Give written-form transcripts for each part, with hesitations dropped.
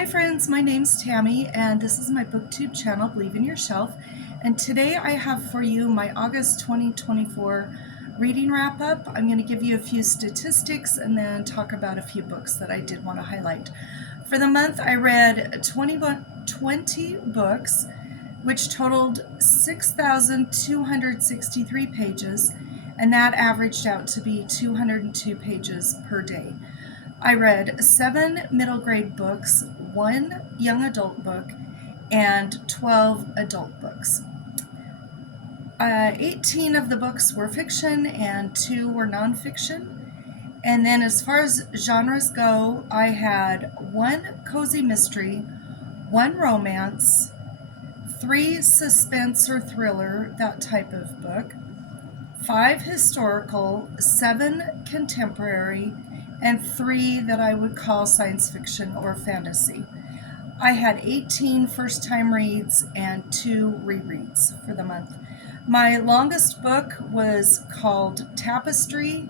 Hi friends, my name's Tammy and this is my booktube channel, Believe in Yourself. And today I have for you my August 2024 reading wrap up. I'm going to give you a few statistics and then talk about a few books that I did want to highlight. For the month I read 20 books, which totaled 6,263 pages, and that averaged out to be 202 pages per day. I read 7 middle grade books, 1 young adult book, and 12 adult books. 18 of the books were fiction and 2 were nonfiction. And then as far as genres go, I had 1 cozy mystery, 1 romance, 3 suspense or thriller, that type of book, 5 historical, 7 contemporary, and 3 that I would call science fiction or fantasy. I had 18 first-time reads and 2 rereads for the month. My longest book was called Tapestry,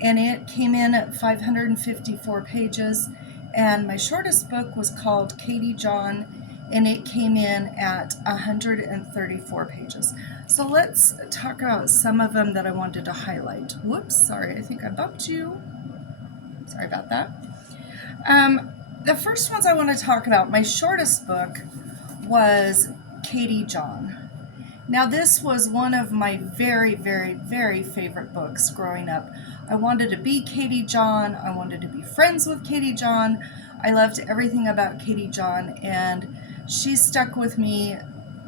and it came in at 554 pages. And my shortest book was called Katie John, and it came in at 134 pages. So let's talk about some of them that I wanted to highlight. Whoops, sorry, I think I bumped you. Sorry about that. The first ones I want to talk about, my shortest book was Katie John. Now this was one of my very, very, very favorite books growing up. I wanted to be Katie John. I wanted to be friends with Katie John. I loved everything about Katie John, and she stuck with me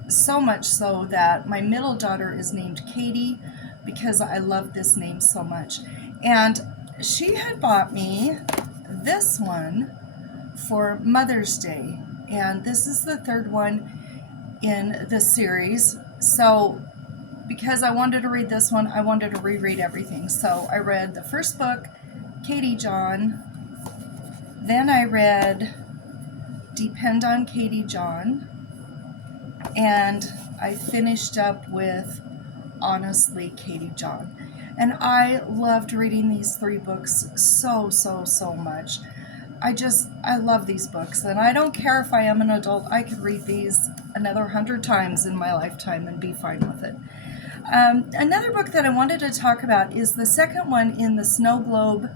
so much so that my middle daughter is named Katie because I love this name so much. And she had bought me this one for Mother's Day, and this is the third one in the series. So because I wanted to read this one, I wanted to reread everything. So I read the first book, Katie John, then I read Depend on Katie John, and I finished up with Honestly Katie John. And I loved reading these 3 books so much. I love these books, and I don't care if I am an adult. I could read these another 100 times in my lifetime and be fine with it. Another book that I wanted to talk about is the second one in the Snow Globe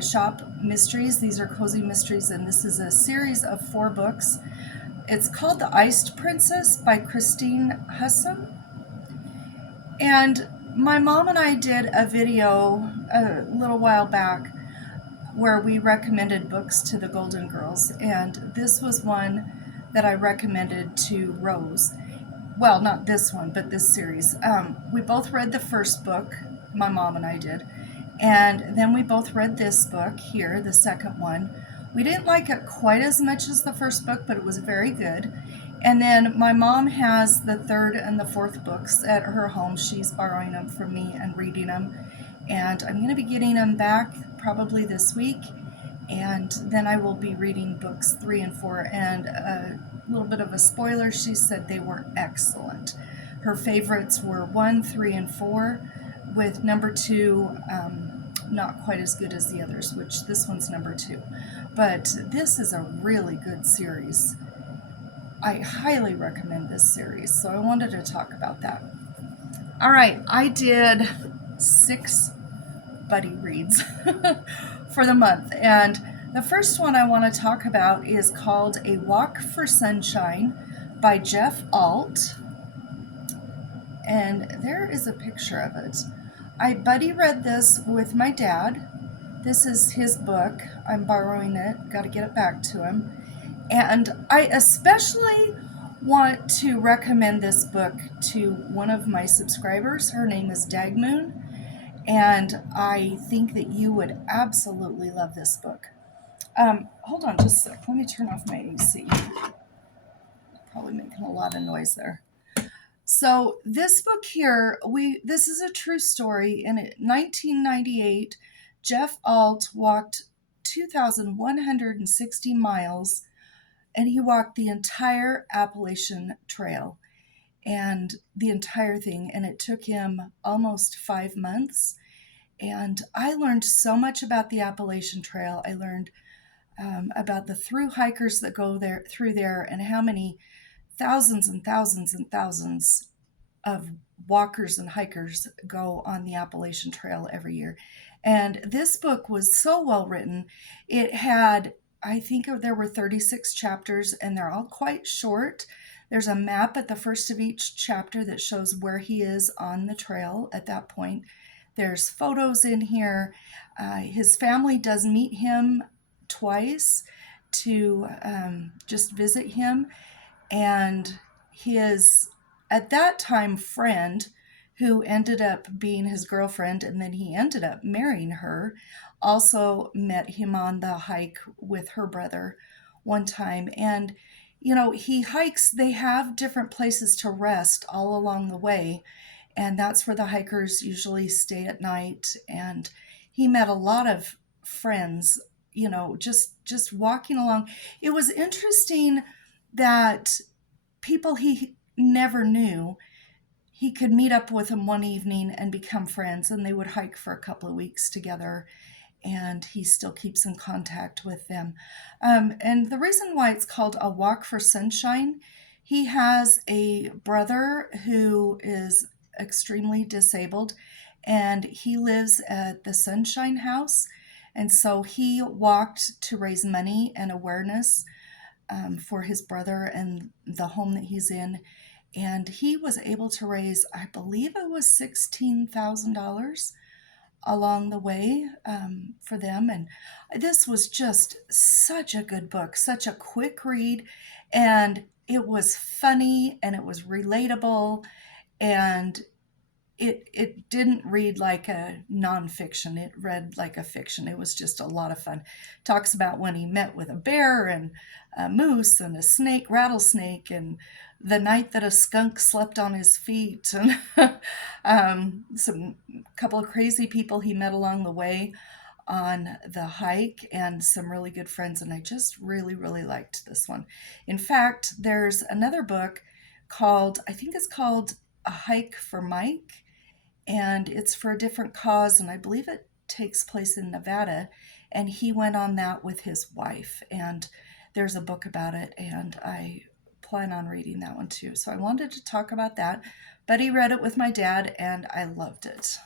Shop Mysteries. These are cozy mysteries, and this is a series of 4 books. It's called The Iced Princess by Christine Husom. And my mom and I did a video a little while back where we recommended books to the Golden Girls, and this was one that I recommended to Rose. Well, not this one, but this series. We both read the first book, my mom and I did, and then we both read this book here, the second one. We didn't like it quite as much as the first book, but it was very good. And then my mom has the third and the fourth books at her home. She's borrowing them from me and reading them. And I'm going to be getting them back probably this week. And then I will be reading books 3 and 4. And a little bit of a spoiler, she said they were excellent. Her favorites were 1, 3, and 4, with number 2 not quite as good as the others, which this one's number 2. But this is a really good series. I highly recommend this series, so I wanted to talk about that. All right, I did 6 buddy reads for the month, and the first one I want to talk about is called A Walk for Sunshine by Jeff Alt, and there is a picture of it. I buddy read this with my dad. This is his book. I'm borrowing it, got to get it back to him. And I especially want to recommend this book to one of my subscribers. Her name is Dagmoon, and I think that you would absolutely love this book. Hold on just a sec. Let me turn off my AC. Probably making a lot of noise there. So this book here, this is a true story. In 1998, Jeff Alt walked 2,160 miles, and he walked the entire Appalachian Trail and the entire thing, and it took him almost 5 months. And I learned so much about the Appalachian Trail. I learned about the through hikers that go there through there and how many thousands and thousands and thousands of walkers and hikers go on the Appalachian Trail every year. And this book was so well written. It had, I think there were 36 chapters, and they're all quite short. There's a map at the first of each chapter that shows where he is on the trail at that point. There's photos in here. His family does meet him twice to just visit him. And his, at that time, friend, who ended up being his girlfriend and then he ended up marrying her, also met him on the hike with her brother one time. And, you know, he hikes, they have different places to rest all along the way. And that's where the hikers usually stay at night. And he met a lot of friends, you know, just walking along. It was interesting that people he never knew, he could meet up with them one evening and become friends, and they would hike for a couple of weeks together, and he still keeps in contact with them. And the reason why it's called A Walk for Sunshine, he has a brother who is extremely disabled, and he lives at the Sunshine House. And so he walked to raise money and awareness for his brother and the home that he's in. And he was able to raise, I believe it was $16,000 along the way for them. And this was just such a good book, such a quick read. And it was funny and it was relatable. And it didn't read like a nonfiction. It read like a fiction. It was just a lot of fun. Talks about when he met with a bear and a moose and a snake, rattlesnake, and the night that a skunk slept on his feet, and some couple of crazy people he met along the way on the hike, and some really good friends. And I just really, really liked this one. In fact, there's another book called, I think it's called A Hike for Mike, and it's for a different cause, and I believe it takes place in Nevada, and he went on that with his wife, and there's a book about it, and I plan on reading that one too. So I wanted to talk about that. Buddy read it with my dad, and I loved it.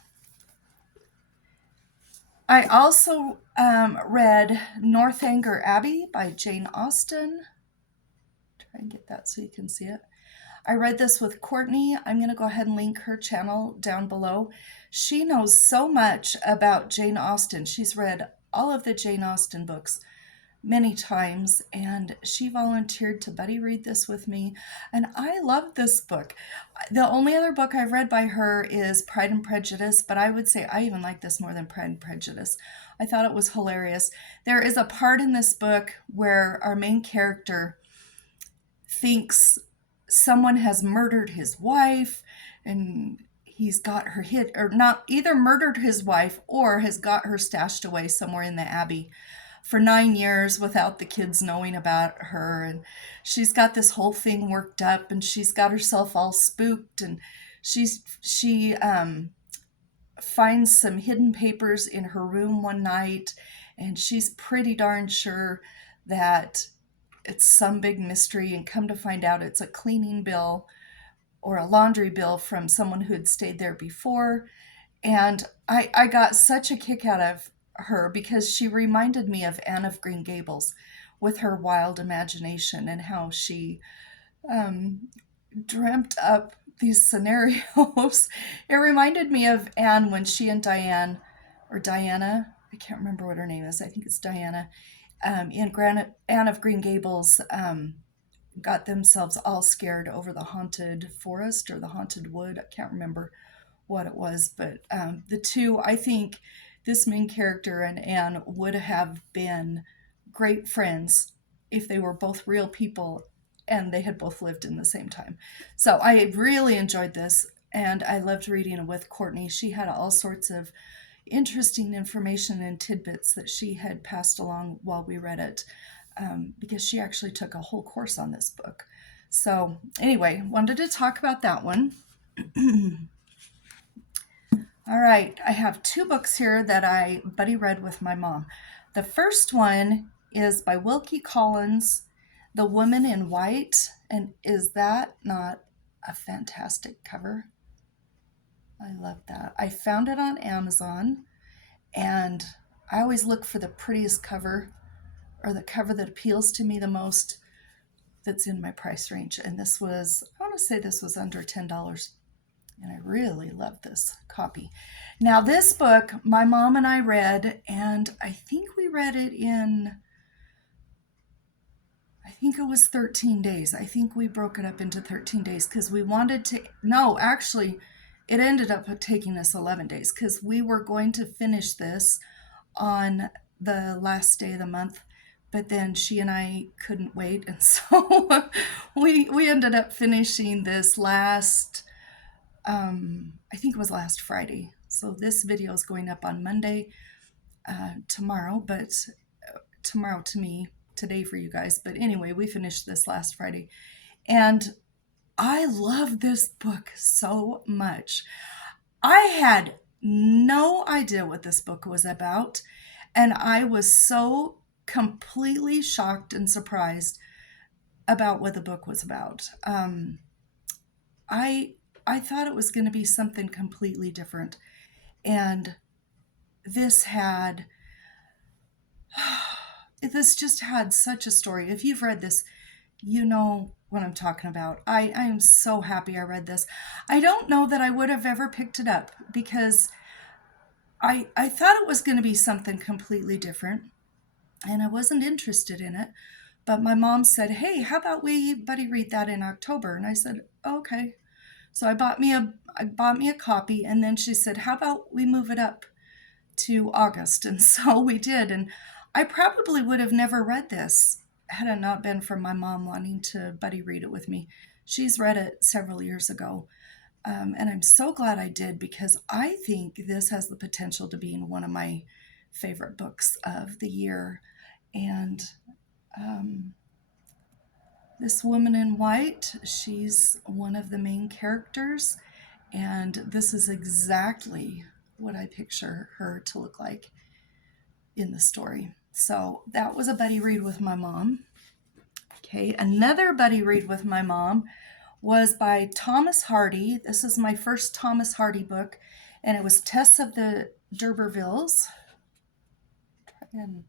I also read Northanger Abbey by Jane Austen. Try and get that so you can see it. I read this with Courtney. I'm going to go ahead and link her channel down below. She knows so much about Jane Austen. She's read all of the Jane Austen books many times, and she volunteered to buddy read this with me, and I love this book. The only other book I've read by her is Pride and Prejudice, but I would say I even like this more than Pride and Prejudice. I thought it was hilarious. There is a part in this book where our main character thinks someone has murdered his wife, and he's got her hid, or not, either murdered his wife or has got her stashed away somewhere in the Abbey for 9 years without the kids knowing about her. And she's got this whole thing worked up, and she's got herself all spooked, and she finds some hidden papers in her room one night, and she's pretty darn sure that it's some big mystery, and come to find out it's a cleaning bill or a laundry bill from someone who had stayed there before. And I got such a kick out of her because she reminded me of Anne of Green Gables with her wild imagination and how she dreamt up these scenarios. It reminded me of Anne when she and Diane, or Diana, I can't remember what her name is, I think it's Diana, in Anne of Green Gables, got themselves all scared over the haunted forest or the haunted wood. I can't remember what it was, but the two, I think this main character and Anne would have been great friends if they were both real people and they had both lived in the same time. So I really enjoyed this, and I loved reading it with Courtney. She had all sorts of interesting information and tidbits that she had passed along while we read it, because she actually took a whole course on this book. So anyway, wanted to talk about that one. All right, I have two books here that I buddy read with my mom. The first one is by Wilkie Collins, The Woman in White. And is that not a fantastic cover? I love that. I found it on Amazon, and I always look for the prettiest cover, or the cover that appeals to me the most, that's in my price range. And this was, I want to say this was under $10. And I really love this copy. Now, this book, my mom and I read, and I think we read it in, I think it was 13 days. I think we broke it up into 13 days because we wanted to, no, actually, it ended up taking us 11 days because we were going to finish this on the last day of the month, but then she and I couldn't wait, and so we ended up finishing this last, I think it was last Friday. So this video is going up on Monday, tomorrow, but tomorrow to me, today for you guys. But anyway, we finished this last Friday, and I love this book so much. I had no idea what this book was about, and I was so completely shocked and surprised about what the book was about. I thought it was going to be something completely different, and this had this just had such a story. If you've read this, you know what I'm talking about. I am so happy I read this. I don't know that I would have ever picked it up because I thought it was going to be something completely different, and I wasn't interested in it. But my mom said, "Hey, how about we buddy read that in October?" And I said, "Okay." So I bought me a copy, and then she said, "How about we move it up to August?" And so we did. And I probably would have never read this had it not been for my mom wanting to buddy read it with me. She's read it several years ago. And I'm so glad I did because I think this has the potential to be one of my favorite books of the year. And this woman in white, she's one of the main characters, and this is exactly what I picture her to look like in the story. So that was a buddy read with my mom. Okay, another buddy read with my mom was by Thomas Hardy. This is my first Thomas Hardy book, and it was Tess of the Urbervilles. Try and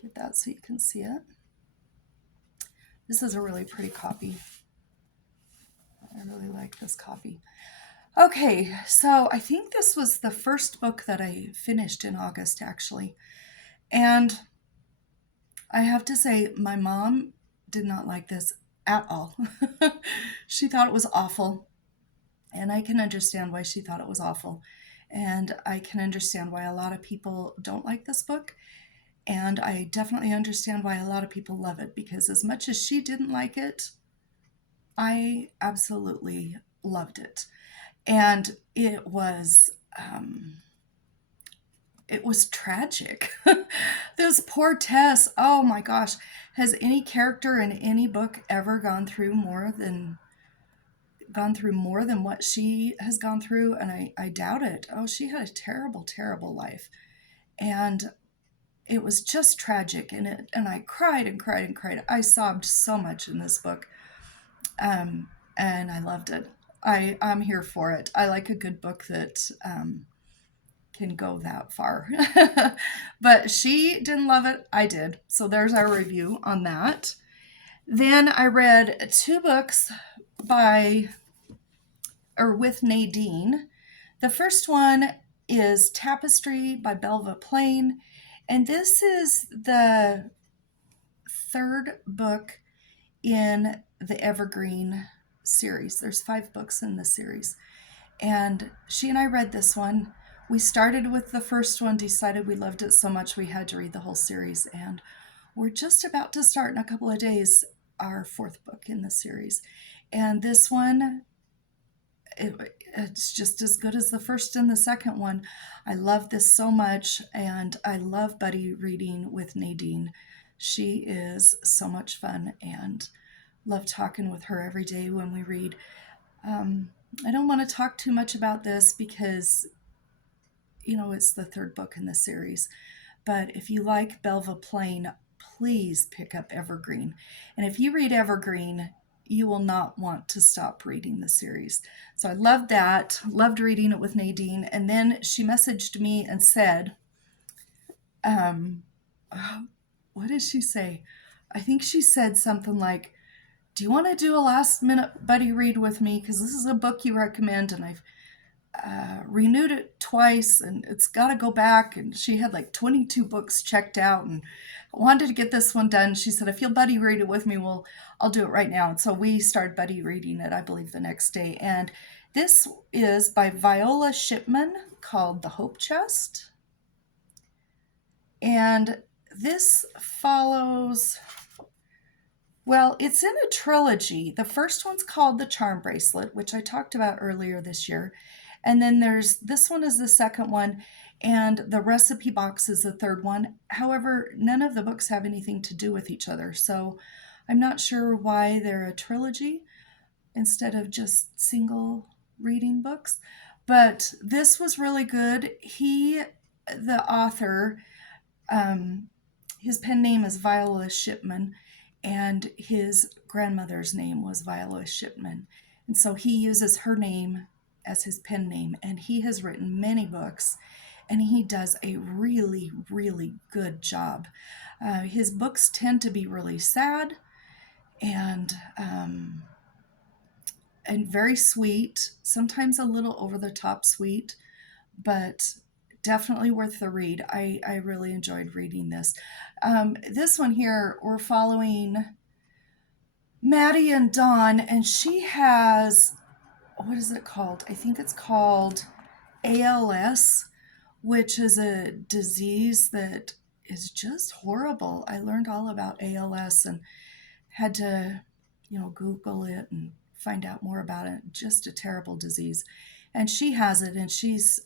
get that so you can see it. This is a really pretty copy. I really like this copy. Okay, so I think this was the first book that I finished in August, actually. And I have to say, my mom did not like this at all. She thought it was awful. And I can understand why she thought it was awful. And I can understand why a lot of people don't like this book. And I definitely understand why a lot of people love it, because as much as she didn't like it, I absolutely loved it. And it was tragic. This poor Tess, oh my gosh, has any character in any book ever gone through more than what she has gone through? And I doubt it. Oh, she had a terrible, terrible life. And it was just tragic, and I cried and cried and cried. I sobbed so much in this book, and I loved it. I'm here for it. I like a good book that can go that far. But she didn't love it. I did. So there's our review on that. Then I read two books with Nadine. The first one is Tapestry by Belva Plain. And this is the third book in the Evergreen series. There's 5 books in the series. And she and I read this one. We started with the first one, decided we loved it so much we had to read the whole series. And we're just about to start in a couple of days our 4th book in the series. And this one, it's just as good as the first and the second one. I love this so much, and I love buddy reading with Nadine. She is so much fun, and love talking with her every day when we read. I don't want to talk too much about this because, it's the 3rd book in the series. But if you like Belva Plain, please pick up Evergreen. And if you read Evergreen, you will not want to stop reading the series. So I loved that, loved reading it with Nadine. And then she messaged me and said, what did she say? I think she said something like, do you want to do a last minute buddy read with me? Because this is a book you recommend, and I've renewed it twice, and it's got to go back. And she had like 22 books checked out, and I wanted to get this one done. She said, if you'll buddy read it with me, I'll do it right now. And so we started buddy reading it, I believe, the next day. And this is by Viola Shipman, called The Hope Chest. And this follows, well, it's in a trilogy. The first one's called The Charm Bracelet, which I talked about earlier this year. And then this one is the second one, and The Recipe Box is the third one. However, none of the books have anything to do with each other, so I'm not sure why they're a trilogy instead of just single reading books. But this was really good. The author, his pen name is Viola Shipman, and his grandmother's name was Viola Shipman. And so he uses her name as his pen name, and he has written many books, and he does a really, really good job. His books tend to be really sad and very sweet, sometimes a little over the top sweet, but definitely worth the read. I really enjoyed reading this. This one here, we're following Maddie and Dawn, and she has, what is it called? I think it's called ALS, which is a disease that is just horrible. I learned all about ALS and had to, Google it and find out more about it. Just a terrible disease. And she has it, and she's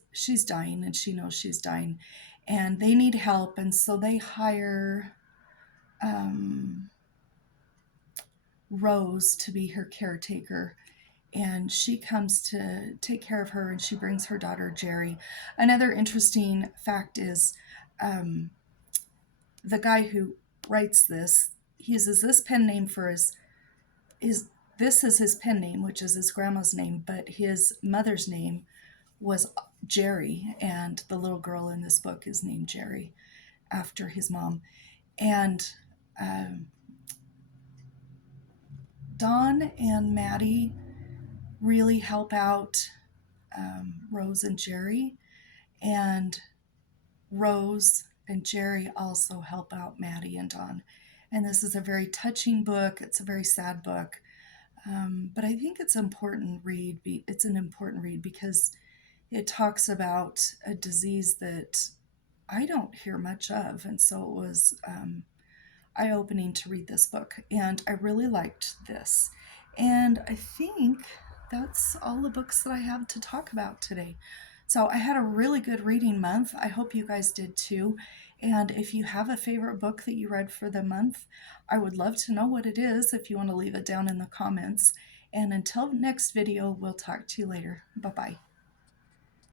dying, and she knows she's dying, and they need help. And so they hire Rose to be her caretaker, and she comes to take care of her, and she brings her daughter Jerry. Another interesting fact is the guy who writes this, he uses this pen name for this is his pen name, which is his grandma's name, but his mother's name was Jerry, and the little girl in this book is named Jerry after his mom. And Dawn and Maddie really help out Rose and Jerry, and Rose and Jerry also help out Maddie and Dawn. And this is a very touching book. It's a very sad book, but I think it's an important read. It's an important read because it talks about a disease that I don't hear much of, and so it was eye-opening to read this book, and I really liked this. And I think that's all the books that I have to talk about today. So I had a really good reading month. I hope you guys did too. And if you have a favorite book that you read for the month, I would love to know what it is if you want to leave it down in the comments. And until next video, we'll talk to you later. Bye-bye.